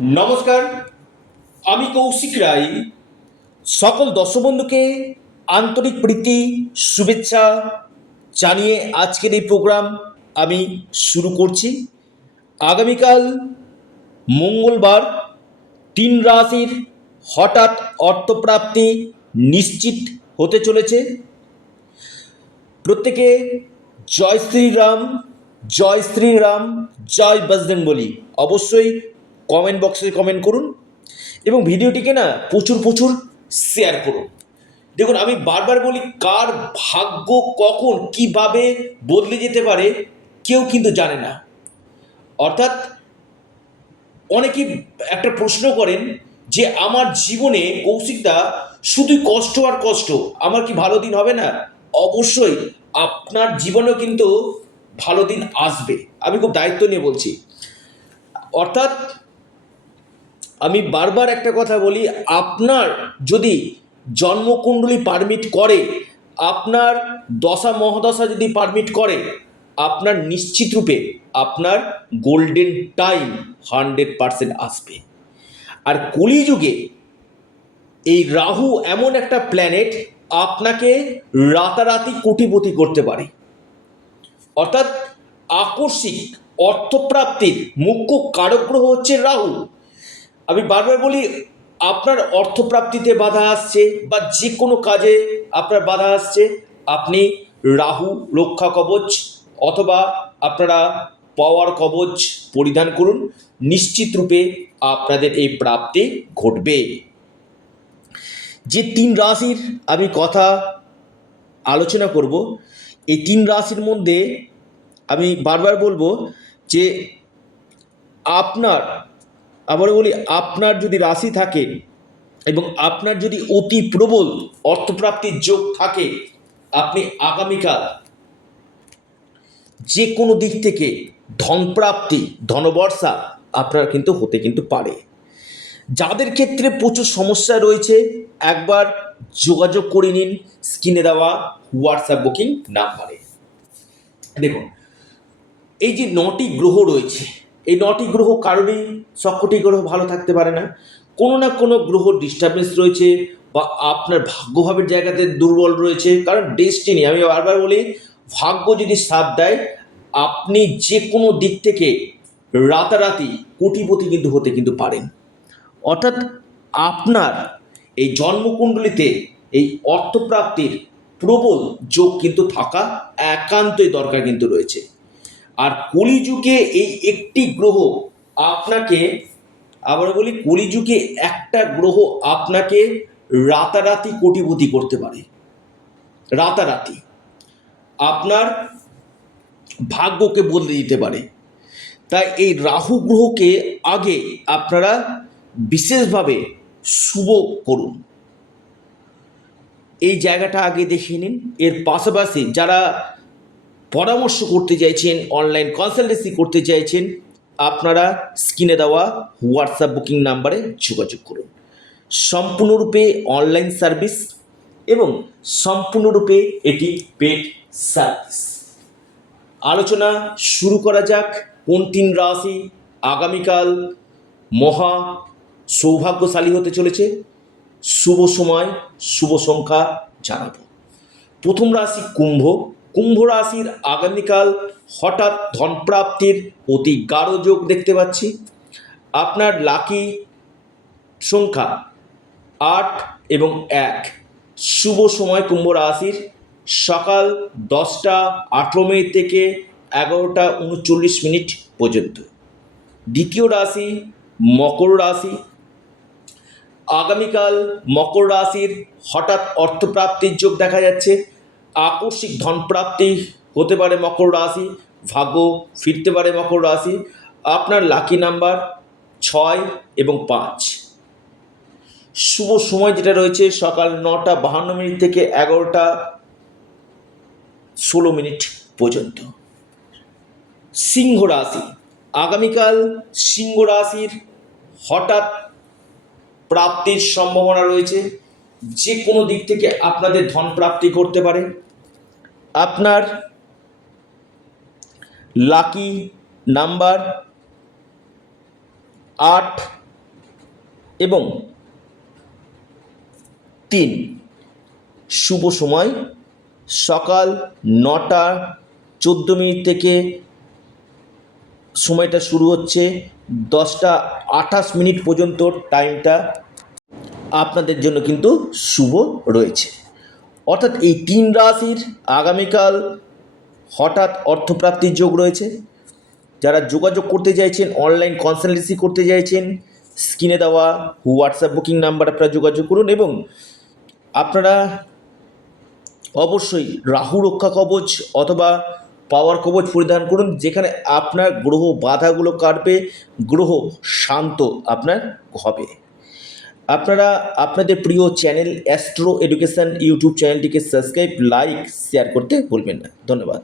নমস্কার, আমি কৌশিক রায়। সকল দর্শক বন্ধুকে আন্তরিক প্রীতি শুভেচ্ছা জানিয়ে আজকের এই প্রোগ্রাম আমি শুরু করছি। আগামীকাল মঙ্গলবার 3 রাশির হঠাৎ অর্থপ্রাপ্তি নিশ্চিত হতে চলেছে। প্রত্যেকে জয় শ্রীরাম, জয় শ্রীরাম, জয় বজরংবলী অবশ্যই কমেন্ট বক্সে কমেন্ট করুন এবং ভিডিওটিকে না প্রচুর প্রচুর শেয়ার করুন। দেখুন, আমি বারবার বলি, কার ভাগ্য কখন কিভাবে বদলে যেতে পারে কেউ কিন্তু জানে না। অর্থাৎ অনেকেই একটা প্রশ্ন করেন যে আমার জীবনে কৌশিকদা শুধুই কষ্ট আর কষ্ট, আমার কি ভালো দিন হবে না? অবশ্যই আপনার জীবনেও কিন্তু ভালো দিন আসবে, আমি খুব দায়িত্ব নিয়ে বলছি। অর্থাৎ আমি বারবার একটা কথা বলি, আপনার যদি জন্মকুণ্ডলী পারমিট করে, আপনার দশা মহাদশা যদি পারমিট করে, আপনার নিশ্চিত রূপে আপনার গোল্ডেন টাইম 100% আসবে। আর কলিযুগে এই রাহু এমন একটা প্ল্যানেট, আপনাকে রাতারাতি কোটিপতি করতে পারে। অর্থাৎ আকস্মিক অর্থপ্রাপ্তির মুখ্য কারক গ্রহ হচ্ছে রাহু। আমি বারবার বলি, আপনার অর্থপ্রাপ্তিতে বাধা আসছে বা যে কোনো কাজে আপনার বাধা আসছে, আপনি রাহু রক্ষা কবচ অথবা আপনারা পাওয়ার কবচ পরিধান করুন, নিশ্চিত রূপে আপনাদের এই প্রাপ্তি ঘটবে। যে 3 রাশির আমি কথা আলোচনা করব, এই 3 রাশির মধ্যে আমি বারবার বলবো যে আপনার, আবার বলি, আপনার যদি রাশি থাকে এবং আপনার যদি অতি প্রবল অর্থপ্রাপ্তির যোগ থাকে, আপনি আগামীকাল যে কোনো দিক থেকে ধনপ্রাপ্তি, ধনবর্ষা আপনার কিন্তু হতে কিন্তু পারে। যাদের ক্ষেত্রে প্রচুর সমস্যা রয়েছে, একবার যোগাযোগ করে নিন স্ক্রিনে দেওয়া হোয়াটসঅ্যাপ বুকিং নাম্বারে। দেখুন, এই যে 9টি গ্রহ রয়েছে, এই 9টি গ্রহ কারণেই সবকটি গ্রহ ভালো থাকতে পারে না। কোনো না কোনো গ্রহ ডিস্টারবেন্স রয়েছে বা আপনার ভাগ্যভাবের জায়গাতে দুর্বল রয়েছে। কারণ ডেস্টিনি, আমি বারবার বলি, ভাগ্য যদি সাথ দেয়, আপনি যে কোনো দিক থেকে রাতারাতি কোটিপতি কিন্তু হতে কিন্তু পারেন। অর্থাৎ আপনার এই জন্মকুণ্ডলিতে এই অর্থপ্রাপ্তির প্রবল যোগ কিন্তু থাকা একান্তই দরকার কিন্তু রয়েছে। আর কলিযুগে এই একটি গ্রহ আপনাকে, আবার বলি, কলিযুগে একটা গ্রহ আপনাকে রাতারাতি কোটিপতি করতে পারে। রাতারাতি আপনার ভাগ্যকে বদলে দিতে পারে। তাই এই রাহু গ্রহকে আগে আপনারা বিশেষভাবে শুভ করুন, এই জায়গাটা আগে দেখিয়ে নিন। এর পাশাপাশি যারা পরামর্শ করতে চাইছেন, অনলাইন কনসালটেন্সি করতে চাইছেন, আপনারা স্ক্রিনে দেওয়া হোয়াটসঅ্যাপ বুকিং নাম্বারে যোগাযোগ করুন। সম্পূর্ণরূপে অনলাইন সার্ভিস এবং সম্পূর্ণরূপে এটি পেড সার্ভিস। আলোচনা শুরু করা যাক। কোন 3 রাশি আগামীকাল মহা সৌভাগ্যশালী হতে চলেছে, শুভ সময়, শুভ সংখ্যা জানাবো। প্রথম রাশি কুম্ভ। কুম্ভ রাশির আগামীকাল হঠাৎ ধনপ্রাপ্তির অতি গাঢ় যোগ দেখতে পাচ্ছি। আপনার লাকি সংখ্যা 8 এবং 1। শুভ সময় কুম্ভ রাশির সকাল 10টা 18 মিনিট থেকে 11টা 39 মিনিট পর্যন্ত। দ্বিতীয় রাশি মকর রাশি। আগামীকাল মকর রাশির হঠাৎ অর্থপ্রাপ্তির যোগ দেখা যাচ্ছে। আকস্মিক ধনপ্রাপ্তি হতে পারে মকর রাশি, ভাগ্য ফিরতে পারে মকর রাশি। আপনার লাকি নাম্বার 6 এবং 5। শুভ সময় যেটা রয়েছে সকাল 9টা 52 মিনিট থেকে 11টা 16 মিনিট পর্যন্ত। সিংহ রাশি। আগামীকাল সিংহ রাশির হঠাৎ প্রাপ্তির সম্ভাবনা রয়েছে, যে কোনো দিক থেকে আপনাদের ধন প্রাপ্তি করতে পারে। আপনার লাকি নাম্বার 8 এবং 3 শুভ সময় সকাল 9:14 থেকে সময়টা শুরু হচ্ছে, 10:28 পর্যন্ত টাইমটা আপনাদের জন্য কিন্তু শুভ রয়েছে। অর্থাৎ এই 3 রাশির আগামীকাল হঠাৎ অর্থপ্রাপ্তির যোগ রয়েছে। যারা যোগাযোগ করতে চাইছেন, অনলাইন কনসালটেন্সি করতে চাইছেন, স্ক্রিনে দেওয়া হোয়াটসঅ্যাপ বুকিং নাম্বার আপনারা যোগাযোগ করুন এবং আপনারা অবশ্যই রাহু রক্ষা কবচ অথবা পাওয়ার কবচ পরিধান করুন, যেখানে আপনার গ্রহ বাধাগুলো কাটবে, গ্রহ শান্ত আপনার হবে। আপনারা আপনাদের প্রিয় চ্যানেল অ্যাস্ট্রো এডুকেশন ইউটিউব চ্যানেলটিকে সাবস্ক্রাইব, লাইক, শেয়ার করতে ভুলবেন না। ধন্যবাদ।